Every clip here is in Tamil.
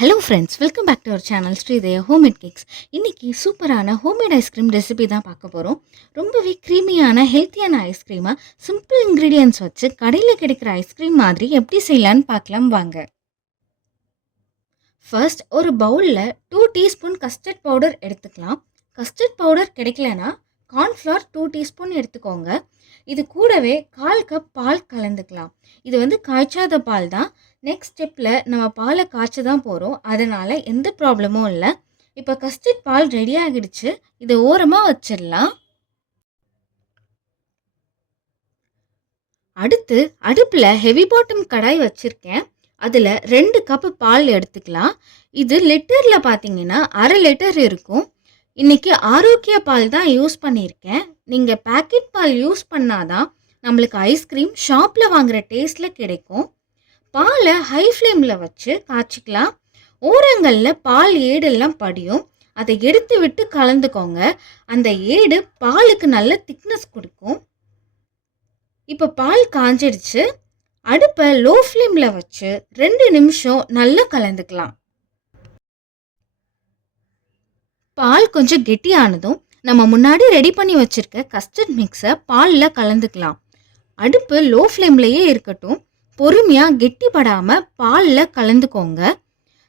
Hello friends, welcome back to our channel Shridaya homemade cakes. இன்றைக்கி சூப்பரான ஹோம்மேட் ஐஸ்கிரீம் ரெசிபி தான் பார்க்க போகிறோம். ரொம்பவே க்ரீமியான ஹெல்த்தியான ஐஸ்கிரீமாக சிம்பிள் இன்க்ரீடியன்ட்ஸ் வச்சு கடையில் கிடைக்கிற ஐஸ்கிரீம் மாதிரி எப்படி செய்யலான்னு பார்க்கலாம் வாங்க. ஃபர்ஸ்ட் ஒரு பவுலில் 2 டீஸ்பூன் கஸ்டர்ட் பவுடர் எடுத்துக்கலாம். கஸ்டர்ட் பவுடர் கிடைக்கலனா கார்ன்ஃப்ளவர் 2 டீஸ்பூன் எடுத்துக்கோங்க. இது கூடவே 1/4 கப் பால் கலந்துக்கலாம். இது காய்ச்சாத பால் தான். நெக்ஸ்ட் ஸ்டெப்பில் நம்ம பாலை காய்ச்ச தான் போகிறோம், அதனால் எந்த ப்ராப்ளமும் இல்லை. இப்போ கஸ்டர்ட் பால் ரெடி ஆகிடுச்சு, இதை ஓரமாக வச்சிடலாம். அடுத்து அடுப்பில் ஹெவி பாட்டம் கடாய் வச்சுருக்கேன். அதில் 2 கப்பு பால் எடுத்துக்கலாம். இது லிட்டரில் பார்த்தீங்கன்னா 1/2 லிட்டர் இருக்கும். இன்றைக்கி ஆரோக்கிய பால் தான் யூஸ் பண்ணியிருக்கேன். நீங்கள் பேக்கெட் பால் யூஸ் பண்ணாதான் நம்மளுக்கு ஐஸ்கிரீம் ஷாப்பில் வாங்குகிற டேஸ்ட்டில் கிடைக்கும். பாலை ஹை ஃப்ளேமில் வச்சு காய்ச்சிக்கலாம். ஓரங்களில் பால் ஏடெல்லாம் படியும், அதை எடுத்து விட்டு கலந்துக்கோங்க. அந்த ஏடு பாலுக்கு நல்ல திக்னஸ் கொடுக்கும். இப்போ பால் காஞ்சிடுச்சு. அடுப்பை லோ ஃப்ளேமில் வச்சு 2 நிமிஷம் நல்லா கலந்துக்கலாம். பால் கொஞ்சம் கெட்டியானதும் நம்ம முன்னாடி ரெடி பண்ணி வச்சுருக்க கஸ்டர்ட் மிக்ஸை பாலில் கலந்துக்கலாம். அடுப்பு லோ ஃப்ளேம்லேயே இருக்கட்டும். பொறுமையாக கெட்டிப்படாமல் பாலில் கலந்துக்கோங்க.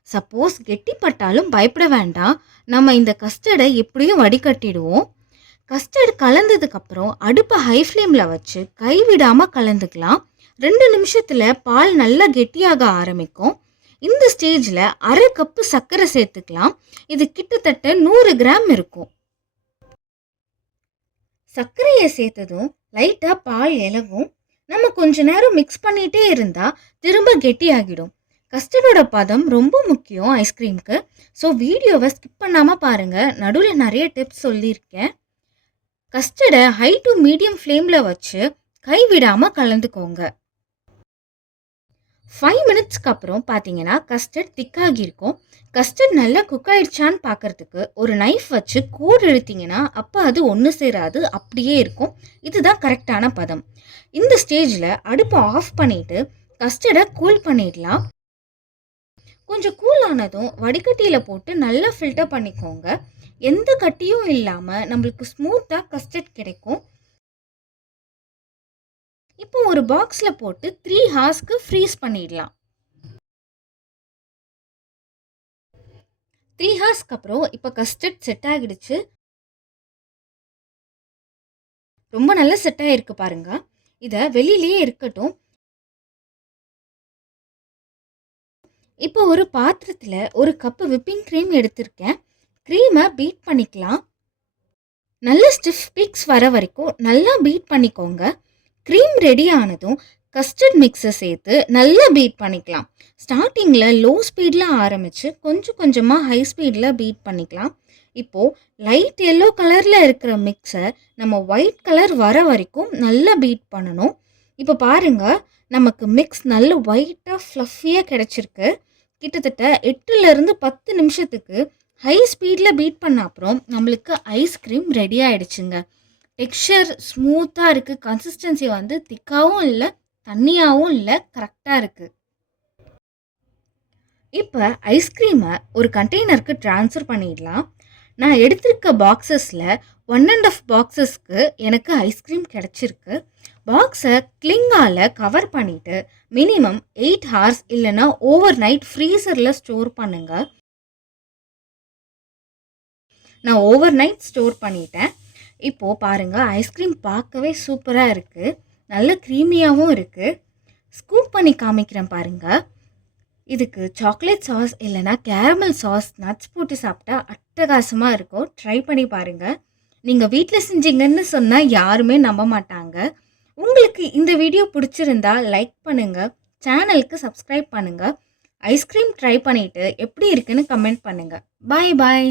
சப்போஸ் கெட்டிப்பட்டாலும் பயப்பட வேண்டாம், நம்ம இந்த கஸ்டர்டை எப்படியும் வடிகட்டிடுவோம். கஸ்டர்ட் கலந்ததுக்கப்புறம் அடுப்பை ஹை ஃப்ளேமில் வச்சு கைவிடாமல் கலந்துக்கலாம். 2 நிமிஷத்தில் பால் நல்லா கெட்டியாக ஆரம்பிக்கும். இந்த ஸ்டேஜில் 1/2 கப்பு சர்க்கரை சேர்த்துக்கலாம். இது கிட்டத்தட்ட 100 கிராம் இருக்கும். சர்க்கரையை சேர்த்ததும் லைட்டாக பால் இலவும். நம்ம கொஞ்ச நேரம் மிக்ஸ் பண்ணிகிட்டே இருந்தால் திரும்ப கெட்டியாகிடும். கஸ்டர்டோட பதம் ரொம்ப முக்கியம் ஐஸ்கிரீமுக்கு. ஸோ வீடியோவை ஸ்கிப் பண்ணாமல் பாருங்கள், நடுவில் நிறைய டிப்ஸ் சொல்லியிருக்கேன். கஸ்டர்டை ஹை டு மீடியம் ஃப்ளேமில் வச்சு கைவிடாமல் கலந்துக்கோங்க. 5 மினிட்ஸ்க்கு அப்புறம் பார்த்தீங்கன்னா கஸ்டர்ட் திக்காகியிருக்கும். கஸ்டர்ட் நல்லா குக் ஆயிடுச்சான்னு பார்க்குறதுக்கு ஒரு நைஃப் வச்சு கோடு இழுத்தீங்கன்னா அப்போ அது ஒன்று சேராது, அப்படியே இருக்கும். இதுதான் கரெக்டான பதம். இந்த ஸ்டேஜில் அடுப்பை ஆஃப் பண்ணிவிட்டு கஸ்டர்டை கூல் பண்ணிடலாம். கொஞ்சம் கூல் ஆனதும் வடிகட்டியில் போட்டு நல்லா ஃபில்டர் பண்ணிக்கோங்க. எந்த கட்டியும் இல்லாமல் நம்மளுக்கு ஸ்மூத்தாக கஸ்டர்ட் கிடைக்கும். இப்போ ஒரு பாக்ஸில் போட்டு 3 ஹார்ஸ்க்கு ஃப்ரீஸ் பண்ணிடலாம். 3 ஹார்ஸ்க்கு அப்புறம் இப்போ கஸ்டர்ட் செட் ஆகிடுச்சு. ரொம்ப நல்லா செட் ஆகிருக்கு பாருங்க. இதை வெளியிலேயே இருக்கட்டும். இப்போ ஒரு பாத்திரத்தில் 1 கப்பு விப்பிங் க்ரீம் எடுத்திருக்கேன். க்ரீமை பீட் பண்ணிக்கலாம். நல்ல ஸ்டிஃப் பீக்ஸ் வர வரைக்கும் நல்லா பீட் பண்ணிக்கோங்க. க்ரீம் ரெடி ஆனதும் கஸ்டர்ட் மிக்ஸை சேர்த்து நல்லா பீட் பண்ணிக்கலாம். ஸ்டார்டிங்கில் லோ ஸ்பீடில் ஆரம்பித்து கொஞ்சம் கொஞ்சமாக ஹை ஸ்பீடில் பீட் பண்ணிக்கலாம். இப்போது லைட் எல்லோ கலரில் இருக்கிற மிக்ஸை நம்ம ஒயிட் கலர் வர வரைக்கும் நல்லா பீட் பண்ணணும். இப்போ பாருங்கள், நமக்கு மிக்ஸ் நல்ல ஒயிட்டாக ஃப்ளஃபியாக கிடச்சிருக்கு. கிட்டத்தட்ட 8லேருந்து 10 நிமிஷத்துக்கு ஹை ஸ்பீடில் பீட் பண்ண அப்புறம் நம்மளுக்கு ஐஸ்கிரீம் ரெடி ஆகிடுச்சுங்க. டெக்ஸ்சர் ஸ்மூத்தாக இருக்குது. கன்சிஸ்டன்சி திக்காகவும் இல்லை, தண்ணியாகவும் இல்லை, கரெக்டாக இருக்குது. இப்போ ஐஸ்கிரீமை ஒரு கண்டெய்னருக்கு ட்ரான்ஸ்ஃபர் பண்ணிடலாம். நான் எடுத்திருக்க பாக்ஸஸில் 1.5 பாக்ஸஸ்க்கு எனக்கு ஐஸ்கிரீம் கிடச்சிருக்கு. பாக்ஸை கிளிங்கால் கவர் பண்ணிவிட்டு மினிமம் 8 ஹார்ஸ் இல்லைன்னா ஓவர் நைட் ஃப்ரீசரில் ஸ்டோர் பண்ணுங்கள். நான் ஓவர் நைட் ஸ்டோர் பண்ணிட்டேன். இப்போது பாருங்கள், ஐஸ்கிரீம் பார்க்கவே சூப்பராக இருக்குது, நல்ல க்ரீமியாகவும் இருக்குது. ஸ்கூப் பண்ணி காமிக்கிறேன் பாருங்கள். இதுக்கு சாக்லேட் சாஸ் இல்லைனா கேரமல் சாஸ் நட்ஸ் போட்டு சாப்பிட்டா அட்டகாசமாக இருக்கும். ட்ரை பண்ணி பாருங்கள். நீங்கள் வீட்டில் செஞ்சீங்கன்னு சொன்னால் யாருமே நம்ப மாட்டாங்க. உங்களுக்கு இந்த வீடியோ பிடிச்சிருந்தா லைக் பண்ணுங்கள், சேனலுக்கு சப்ஸ்கிரைப் பண்ணுங்கள். ஐஸ்கிரீம் ட்ரை பண்ணிவிட்டு எப்படி இருக்குன்னு கமெண்ட் பண்ணுங்கள். பாய் பாய்.